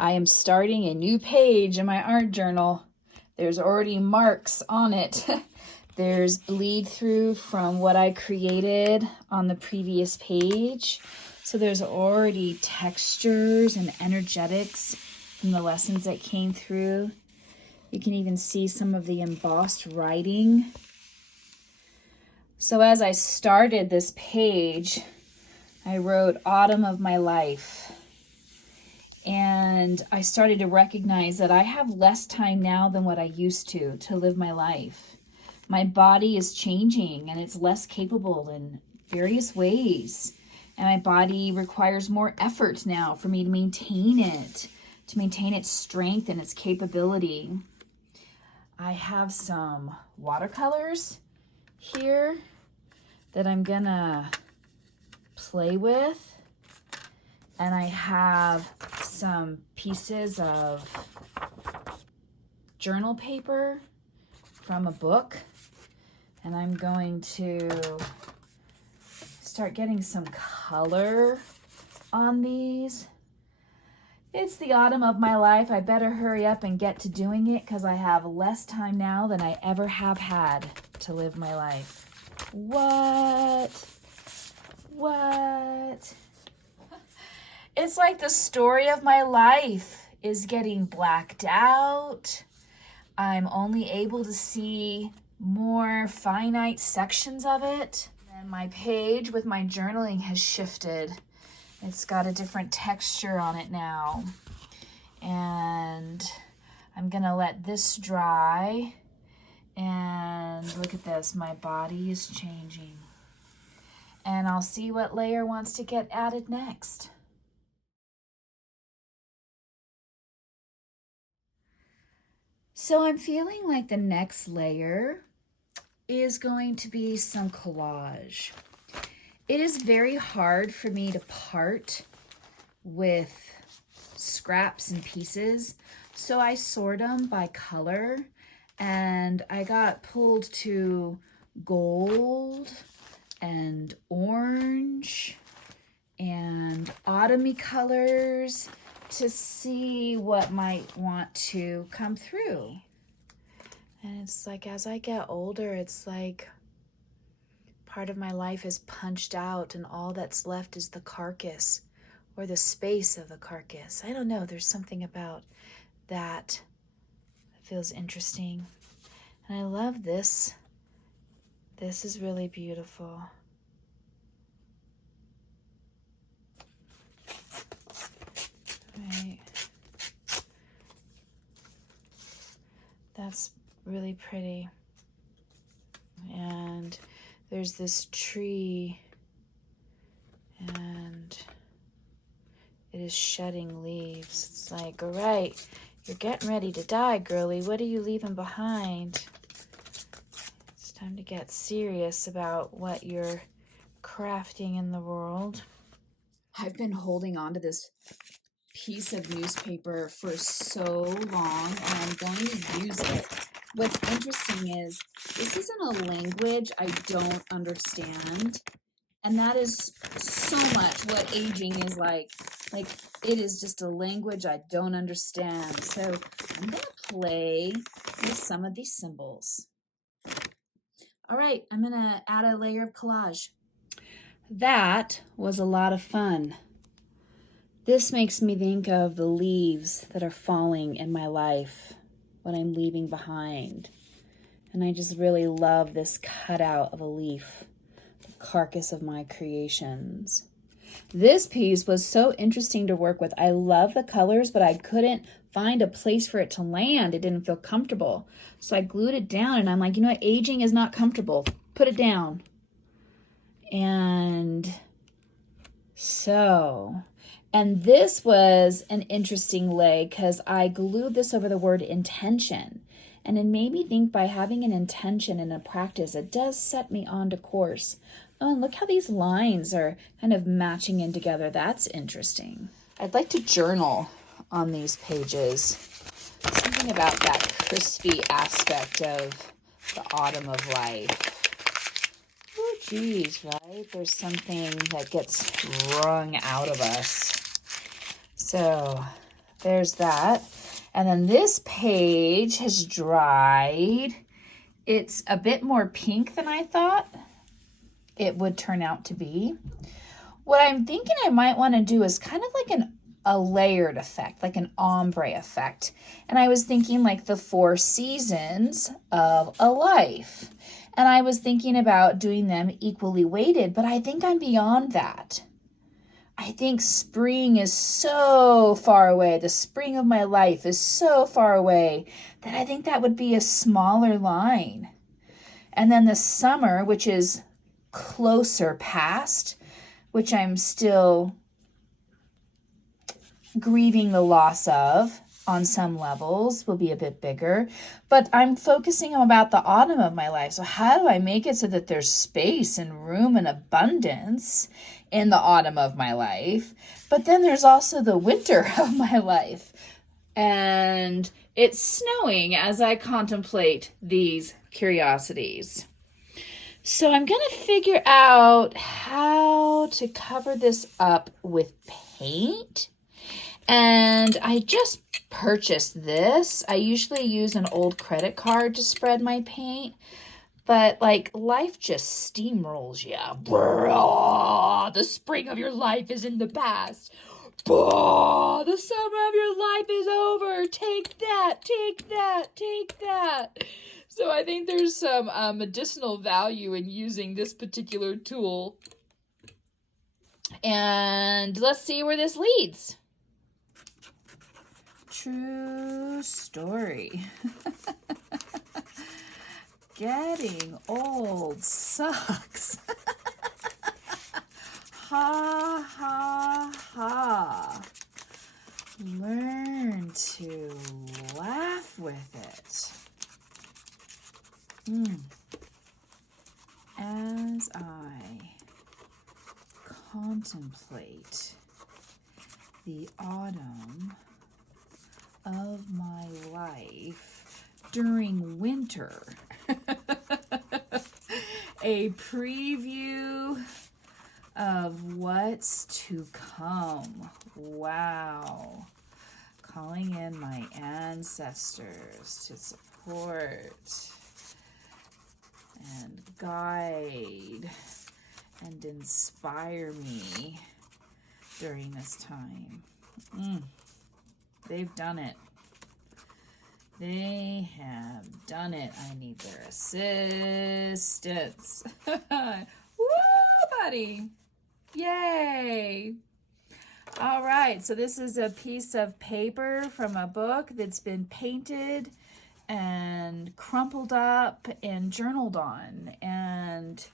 I am starting a new page in my art journal. There's already marks on it. There's bleed through from what I created on the previous page. So there's already textures and energetics from the lessons that came through. You can even see some of the embossed writing. So as I started this page, I wrote Autumn of My Life. And I started to recognize that I have less time now than what I used to live my life. My body is changing and it's less capable in various ways. And my body requires more effort now for me to maintain its strength and its capability. I have some watercolors here that I'm gonna play with. And I have some pieces of journal paper from a book. And I'm going to start getting some color on these. It's the autumn of my life. I better hurry up and get to doing it because I have less time now than I ever have had to live my life. What? It's like the story of my life is getting blacked out. I'm only able to see more finite sections of it. And my page with my journaling has shifted. It's got a different texture on it now. And I'm gonna let this dry. And look at this, my body is changing. And I'll see what layer wants to get added next. So I'm feeling like the next layer is going to be some collage. It is very hard for me to part with scraps and pieces, so I sort them by color, and I got pulled to gold and orange and autumny colors to see what might want to come through. And it's like as I get older, it's like part of my life is punched out and all that's left is the carcass or the space of the carcass. I don't know, there's something about that feels interesting. And I love this. This is really beautiful. Right. That's really pretty. And there's this tree and it is shedding leaves. It's like, all right, you're getting ready to die, girly. What are you leaving behind? It's time to get serious about what you're crafting in the world. I've been holding on to this piece of newspaper for so long and I'm going to use it. What's interesting is this isn't a language I don't understand, and that is so much what aging is like it is just a language I don't understand. So I'm gonna play with some of these symbols. All right, I'm gonna add a layer of collage. That was a lot of fun. This makes me think of the leaves that are falling in my life, what I'm leaving behind. And I just really love this cutout of a leaf, the carcass of my creations. This piece was so interesting to work with. I love the colors, but I couldn't find a place for it to land. It didn't feel comfortable. So I glued it down and I'm like, you know what? Aging is not comfortable. Put it down. And this was an interesting lay because I glued this over the word intention. And it made me think by having an intention in a practice, it does set me on to course. Oh, and look how these lines are kind of matching in together. That's interesting. I'd like to journal on these pages. Something about that crispy aspect of the autumn of life. Oh, geez, right? There's something that gets wrung out of us. So there's that. And then this page has dried. It's a bit more pink than I thought it would turn out to be. What I'm thinking I might want to do is kind of like a layered effect, like an ombre effect. And I was thinking like the 4 seasons of a life. And I was thinking about doing them equally weighted, but I think I'm beyond that. I think spring is so far away. The spring of my life is so far away that I think that would be a smaller line. And then the summer, which is closer past, which I'm still grieving the loss of on some levels, will be a bit bigger. But I'm focusing on about the autumn of my life. So how do I make it so that there's space and room and abundance in the autumn of my life? But then there's also the winter of my life. And it's snowing as I contemplate these curiosities. So I'm going to figure out how to cover this up with paint. And I just purchased this. I usually use an old credit card to spread my paint. But like life just steamrolls you. The spring of your life is in the past. The summer of your life is over. Take that, take that, take that. So I think there's some medicinal value in using this particular tool. And let's see where this leads. True story. Getting old sucks. Ha, ha, ha. Learn to laugh with it. As I contemplate the autumn of my life during winter, a preview of what's to come. Wow. Calling in my ancestors to support and guide and inspire me during this time. They've done it. They have done it. I need their assistance. Woo, buddy. Yay. All right, so this is a piece of paper from a book that's been painted and crumpled up and journaled on. And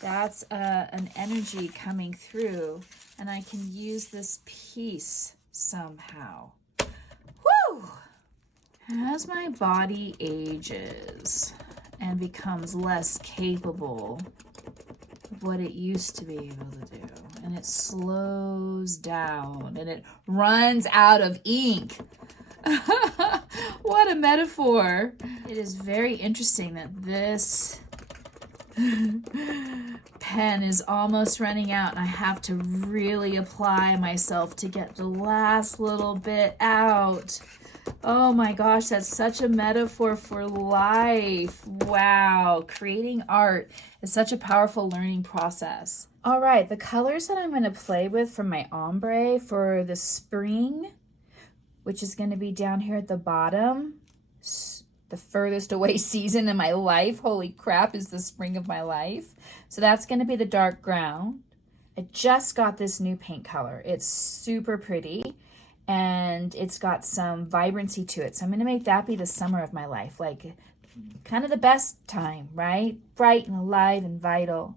that's an energy coming through. And I can use this piece somehow. Woo! As my body ages and becomes less capable of what it used to be able to do, and it slows down and it runs out of ink. What a metaphor. It is very interesting that this pen is almost running out and I have to really apply myself to get the last little bit out. Oh my gosh, that's such a metaphor for life. Wow, creating art is such a powerful learning process. All right, the colors that I'm going to play with for my ombre for the spring, which is going to be down here at the bottom, the furthest away season in my life. Holy crap, is the spring of my life. So that's going to be the dark brown. I just got this new paint color. It's super pretty. And it's got some vibrancy to it. So I'm going to make that be the summer of my life. Like kind of the best time, right? Bright and alive and vital.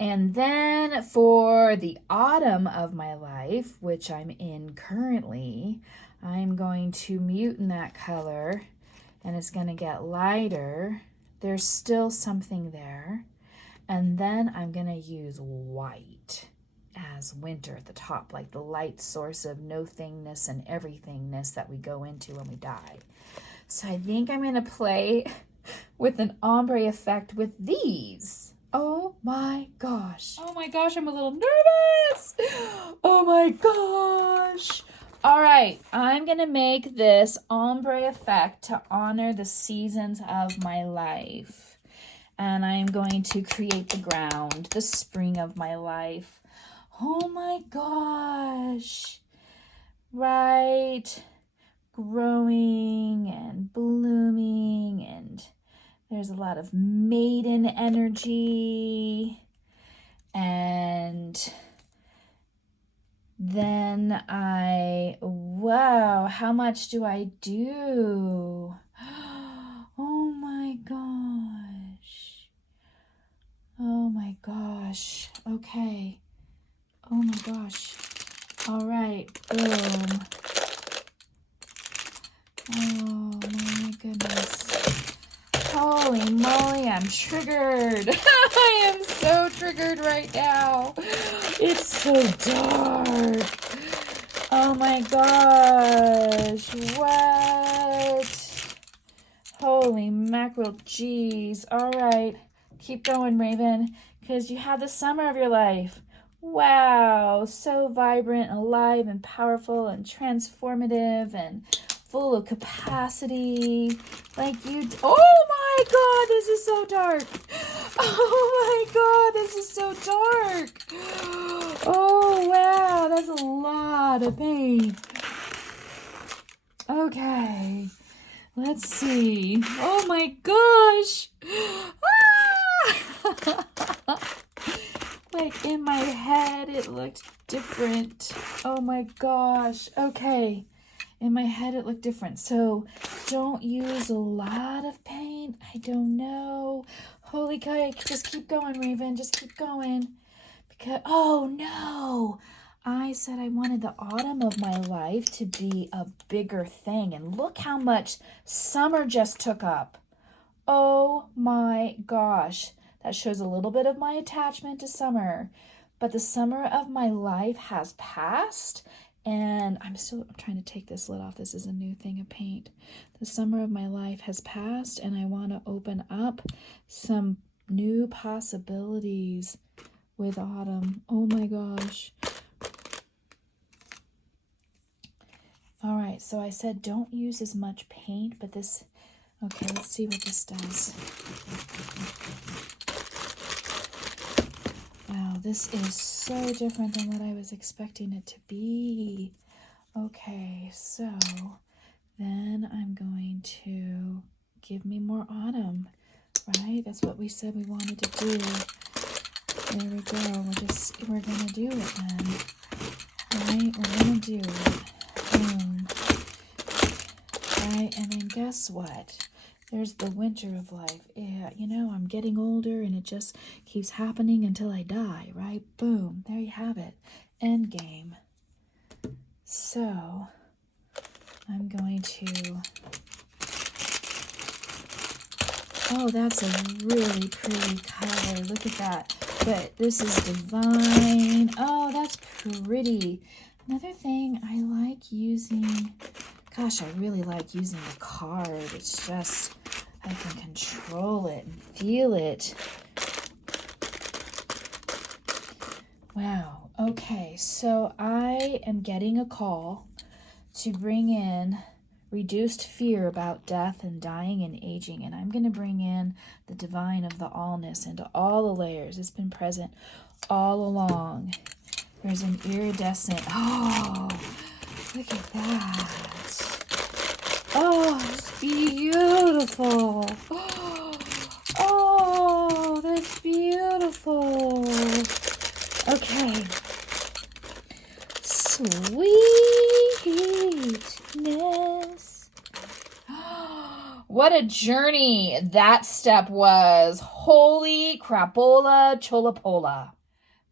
And then for the autumn of my life, which I'm in currently, I'm going to mute that color. And it's going to get lighter. There's still something there. And then I'm going to use white as winter at the top, like the light source of no-thingness and everythingness that we go into when we die. So I think I'm going to play with an ombre effect with these. Oh my gosh. Oh my gosh, I'm a little nervous. Oh my gosh. All right, I'm going to make this ombre effect to honor the seasons of my life. And I'm going to create the ground, the spring of my life. Oh my gosh. Right. Growing and blooming, and there's a lot of maiden energy. And then wow, how much do I do? Oh my gosh. Oh my gosh. Okay. Oh my gosh. All right. Boom. Oh my goodness. Holy moly, I'm triggered. I am so triggered right now. It's so dark. Oh my gosh. What? Holy mackerel, geez. All right. Keep going, Raven, because you have the summer of your life. Wow. So vibrant, alive, and powerful, and transformative, and full of capacity. Like you. Oh my God, this is so dark. Oh my God, this is so dark. Oh wow, that's a lot of paint. Okay, let's see. Oh my gosh. Ah! Like in my head, it looked different. Oh my gosh. Okay. In my head, it looked different. So don't use a lot of paint. I don't know. Holy cake. Just keep going, Raven. Just keep going. Because, oh no. I said I wanted the autumn of my life to be a bigger thing. And look how much summer just took up. Oh my gosh. That shows a little bit of my attachment to summer. But the summer of my life has passed. And I'm trying to take this lid off. This is a new thing of paint. The summer of my life has passed, and I want to open up some new possibilities with autumn. Oh my gosh. All right, so I said don't use as much paint, but this, okay, let's see what this does. Wow, this is so different than what I was expecting it to be. Okay, so then I'm going to give me more autumn, right? That's what we said we wanted to do. There we go. We're going to do it then, right? We're going to do it. Boom. Right, and then guess what? There's the winter of life. Yeah, you know, I'm getting older and it just keeps happening until I die, right? Boom. There you have it. End game. So, I'm going to... Oh, that's a really pretty color. Look at that. But this is divine. Oh, that's pretty. Another thing I like using... Gosh, I really like using the card. It's just, I can control it and feel it. Wow. Okay, so I am getting a call to bring in reduced fear about death and dying and aging. And I'm going to bring in the divine of the allness into all the layers. It's been present all along. There's an iridescent, oh, look at that. Oh, it's beautiful. Oh, that's beautiful. Okay. Sweetness. What a journey that step was. Holy crapola cholapola.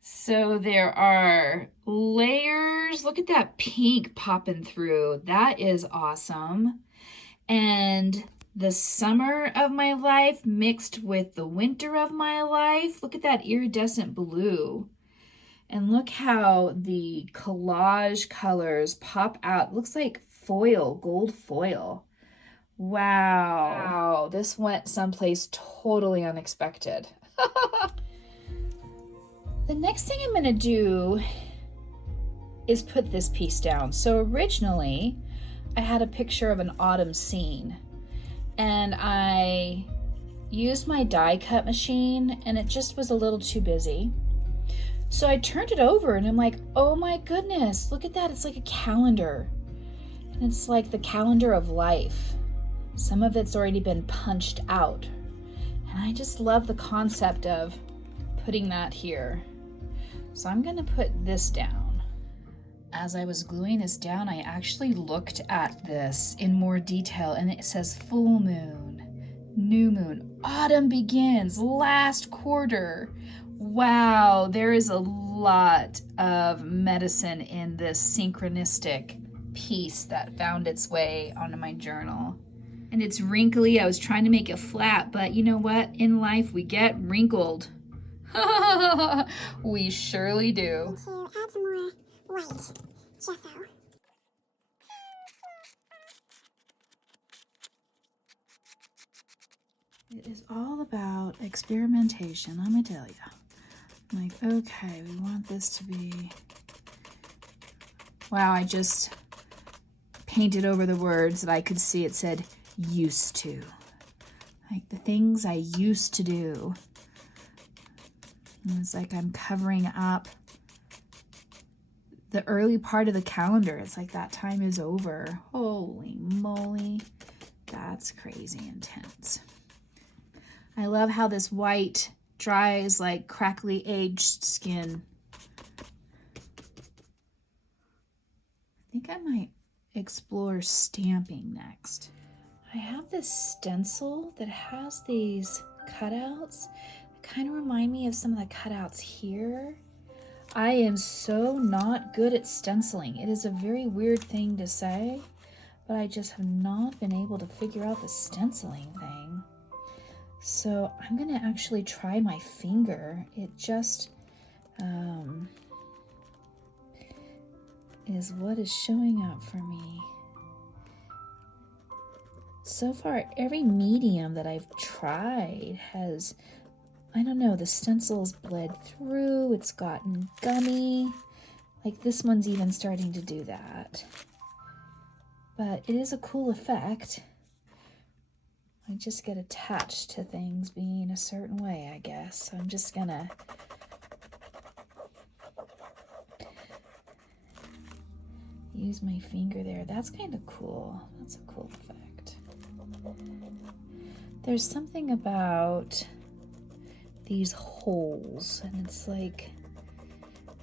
So there are layers. Look at that pink popping through. That is awesome. And the summer of my life mixed with the winter of my life. Look at that iridescent blue. And look how the collage colors pop out. Looks like foil, gold foil. Wow. This went someplace totally unexpected. The next thing I'm going to do is put this piece down. So originally I had a picture of an autumn scene, and I used my die cut machine and it just was a little too busy. So I turned it over and I'm like, oh my goodness, look at that. It's like a calendar. And it's like the calendar of life. Some of it's already been punched out. And I just love the concept of putting that here. So I'm gonna put this down. As I was gluing this down, I actually looked at this in more detail, and it says full moon, new moon, autumn begins, last quarter. Wow, there is a lot of medicine in this synchronistic piece that found its way onto my journal. And it's wrinkly. I was trying to make it flat, but you know what? In life, we get wrinkled. We surely do. To add some more white gesso. It is all about experimentation, let me tell you. I'm like, okay, we want this to be... Wow, I just painted over the words that I could see. It said, used to. Like the things I used to do. And it's like I'm covering up the early part of the calendar. It's like that time is over. Holy moly. That's crazy intense. I love how this white dries like crackly aged skin. I think I might explore stamping next. I have this stencil that has these cutouts that kind of remind me of some of the cutouts here. I am so not good at stenciling. It is a very weird thing to say, but I just have not been able to figure out the stenciling thing. So I'm gonna actually try my finger. It just is what is showing up for me. So far, every medium that I've tried has, I don't know, the stencil's bled through, it's gotten gummy. Like this one's even starting to do that. But it is a cool effect. I just get attached to things being a certain way, I guess. So I'm just gonna use my finger there. That's kind of cool. That's a cool effect. There's something about these holes, and it's like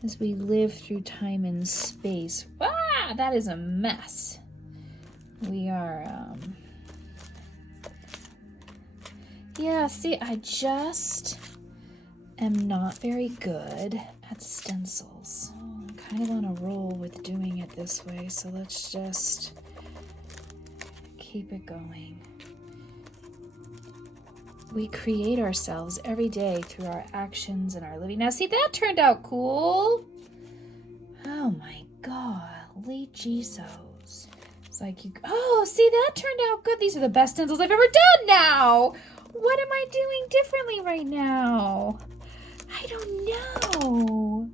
as we live through time and space. Ah, that is a mess. We are yeah, see, I just am not very good at stencils. I'm kind of on a roll with doing it this way, so let's just keep it going. We create ourselves every day through our actions and our living. Now, see, that turned out cool. Oh my golly Jesus. It's like, oh, see, that turned out good. These are the best stencils I've ever done now. What am I doing differently right now? I don't know.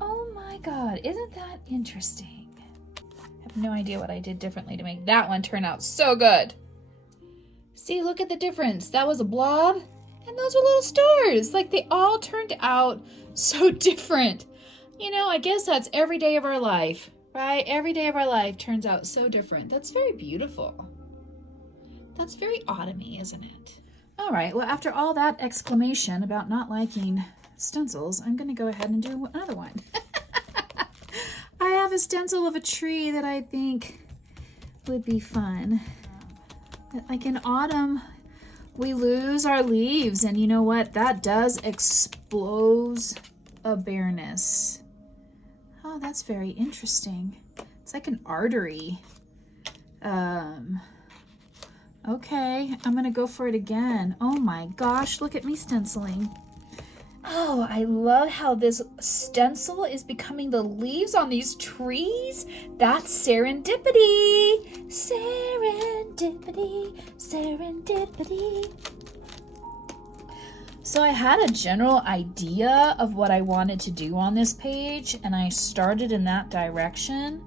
Oh my God, isn't that interesting? I have no idea what I did differently to make that one turn out so good. See, look at the difference. That was a blob, and those were little stars. Like, they all turned out so different. You know, I guess that's every day of our life, right? Every day of our life turns out so different. That's very beautiful. That's very autumny, isn't it? All right, well, after all that exclamation about not liking stencils, I'm going to go ahead and do another one. I have a stencil of a tree that I think would be fun. Like in autumn, we lose our leaves, and you know what? That does expose a bareness. Oh, that's very interesting. It's like an artery. Okay, I'm gonna go for it again. Oh my gosh, look at me stenciling. Oh, I love how this stencil is becoming the leaves on these trees. That's serendipity. Serendipity, serendipity. So I had a general idea of what I wanted to do on this page, and I started in that direction.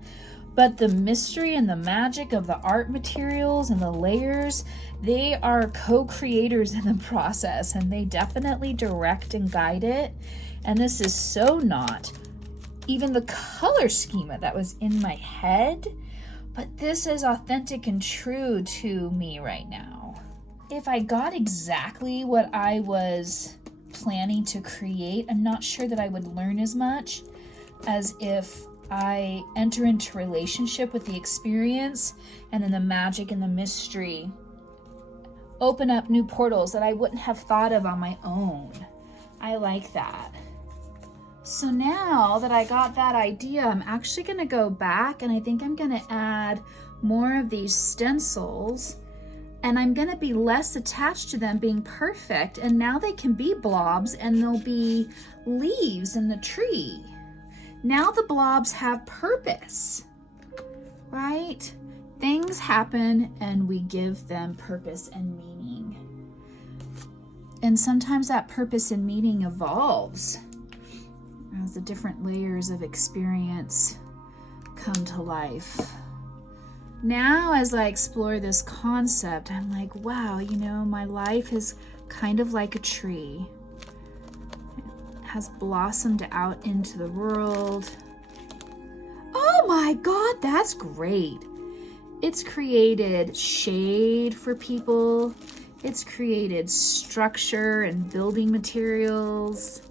But the mystery and the magic of the art materials and the layers, they are co-creators in the process, and they definitely direct and guide it. And this is so not even the color schema that was in my head, but this is authentic and true to me right now. If I got exactly what I was planning to create, I'm not sure that I would learn as much as if I enter into relationship with the experience, and then the magic and the mystery open up new portals that I wouldn't have thought of on my own. I like that. So now that I got that idea, I'm actually going to go back, and I think I'm going to add more of these stencils, and I'm going to be less attached to them being perfect, and now they can be blobs and they'll be leaves in the tree. Now the blobs have purpose, right? Things happen and we give them purpose and meaning. And sometimes that purpose and meaning evolves as the different layers of experience come to life. Now, as I explore this concept, I'm like, wow, you know, my life is kind of like a tree. It has blossomed out into the world. Oh my God, that's great. It's created shade for people. It's created structure and building materials.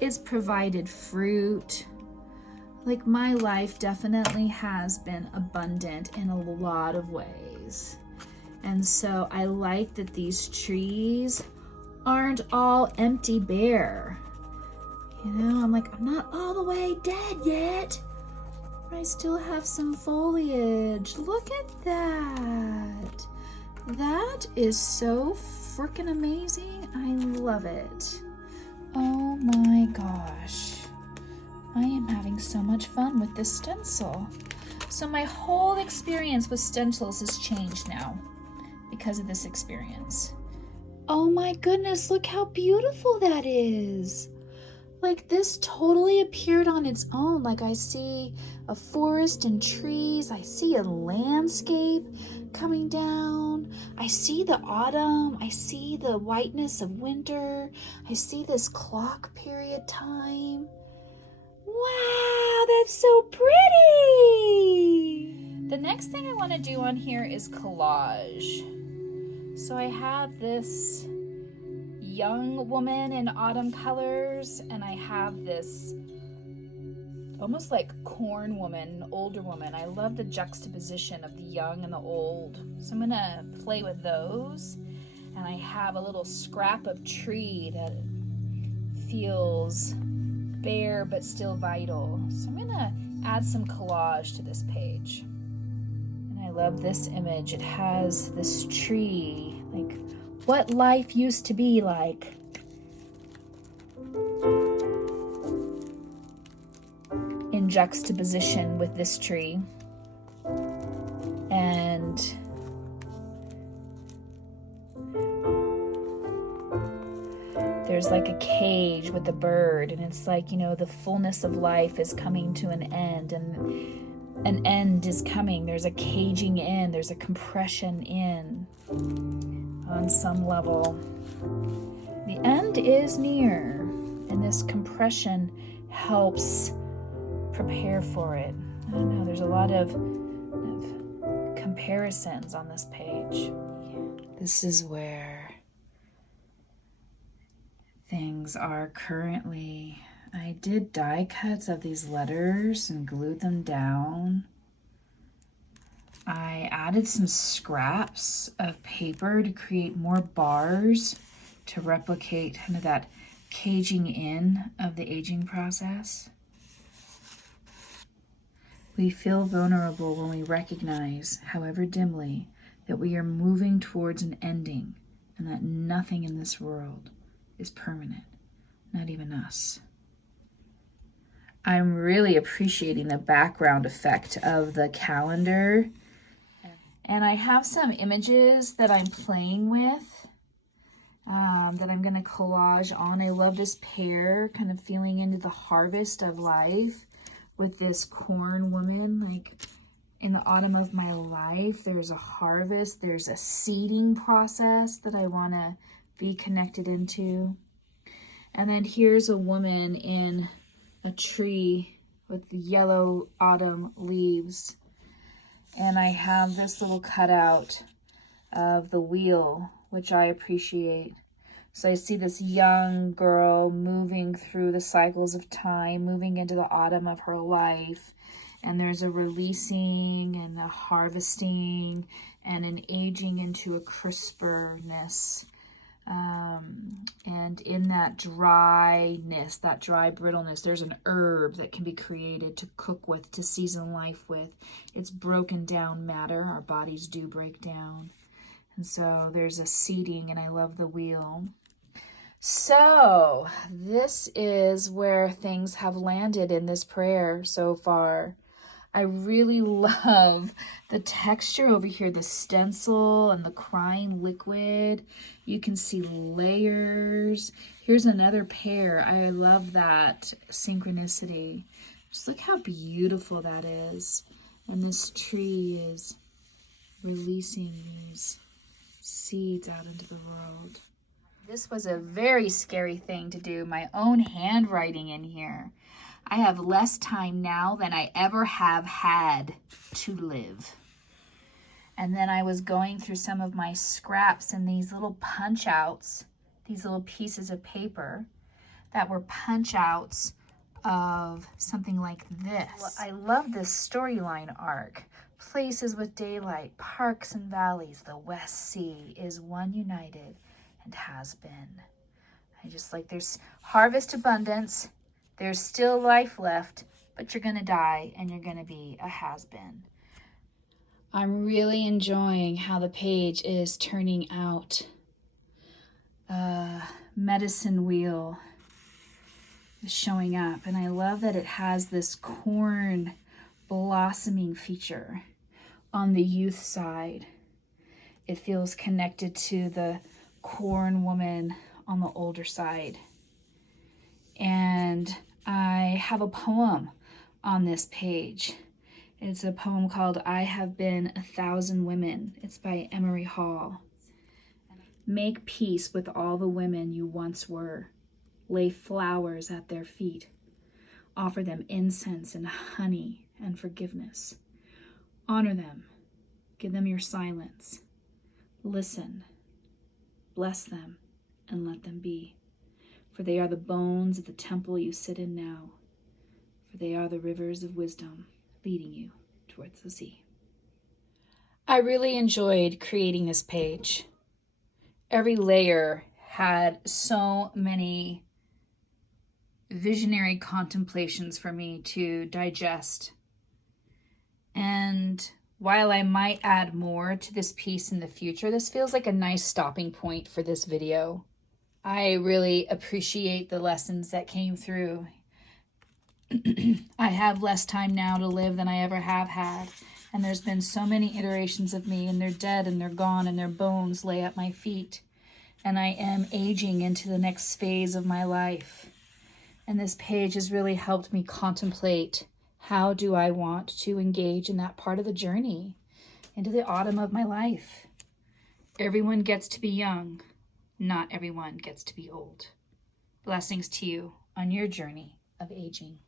It's provided fruit. Like, my life definitely has been abundant in a lot of ways. And so I like that these trees aren't all empty bare. You know, I'm like, I'm not all the way dead yet. I still have some foliage. Look at that. That is so freaking amazing. I love it. Oh my gosh. I am having so much fun with this stencil. So my whole experience with stencils has changed now because of this experience. Oh my goodness, look how beautiful that is. Like, this totally appeared on its own. Like, I see a forest and trees. I see a landscape coming down. I see the autumn. I see the whiteness of winter. I see this clock period time. Wow, that's so pretty. The next thing I want to do on here is collage. So I have this young woman in autumn colors, and I have this almost like corn woman, older woman. I love the juxtaposition of the young and the old. So I'm gonna play with those. And I have a little scrap of tree that feels bare but still vital. So I'm gonna add some collage to this page. And I love this image. It has this tree, like what life used to be like. In juxtaposition with this tree. And there's like a cage with a bird, and it's like, you know, the fullness of life is coming to an end, and an end is coming. There's a caging in, there's a compression in on some level. The end is near, and this compression helps prepare for it. I don't know, there's a lot of comparisons on this page. This is where things are currently. I did die cuts of these letters and glued them down. I added some scraps of paper to create more bars to replicate kind of that caging in of the aging process. We feel vulnerable when we recognize, however dimly, that we are moving towards an ending and that nothing in this world is permanent, not even us. I'm really appreciating the background effect of the calendar. And I have some images that I'm playing with. that I'm going to collage on. I love this pear, kind of feeling into the harvest of life with this corn woman. Like in the autumn of my life, there's a harvest, there's a seeding process that I want to be connected into. And then here's a woman in a tree with the yellow autumn leaves. And I have this little cutout of the wheel, which I appreciate. So I see this young girl moving through the cycles of time, moving into the autumn of her life. And there's a releasing and a harvesting and an aging into a crisperness. And in that dryness, that dry brittleness, there's an herb that can be created to cook with, to season life with. It's broken down matter. Our bodies do break down. And so there's a seeding, and I love the wheel. So this is where things have landed in this prayer so far. I really love the texture over here, the stencil and the crying liquid. You can see layers. Here's another pear. I love that synchronicity. Just look how beautiful that is. And this tree is releasing these seeds out into the world. This was a very scary thing to do, my own handwriting in here. I have less time now than I ever have had to live. And then I was going through some of my scraps and these little punch outs, these little pieces of paper that were punch outs of something like this. Well, I love this storyline arc. Places with daylight, parks and valleys, the West Sea is one united and has been. I just like, there's harvest abundance, there's still life left, but you're gonna die and you're gonna be a has-been. I'm really enjoying how the page is turning out. Medicine wheel is showing up, and I love that it has this corn blossoming feature on the youth side. It feels connected to the corn woman on the older side. And I have a poem on this page. It's a poem called I Have Been 1,000 Women. It's by Emery Hall. Make peace with all the women you once were. Lay flowers at their feet. Offer them incense and honey and forgiveness. Honor them. Give them your silence. Listen. Bless them and let them be. For they are the bones of the temple you sit in now. For they are the rivers of wisdom leading you towards the sea. I really enjoyed creating this page. Every layer had so many visionary contemplations for me to digest. And while I might add more to this piece in the future, this feels like a nice stopping point for this video. I really appreciate the lessons that came through. I have less time now to live than I ever have had. And there's been so many iterations of me, and they're dead and they're gone and their bones lay at my feet. And I am aging into the next phase of my life. And this page has really helped me contemplate, how do I want to engage in that part of the journey into the autumn of my life? Everyone gets to be young. Not everyone gets to be old. Blessings to you on your journey of aging.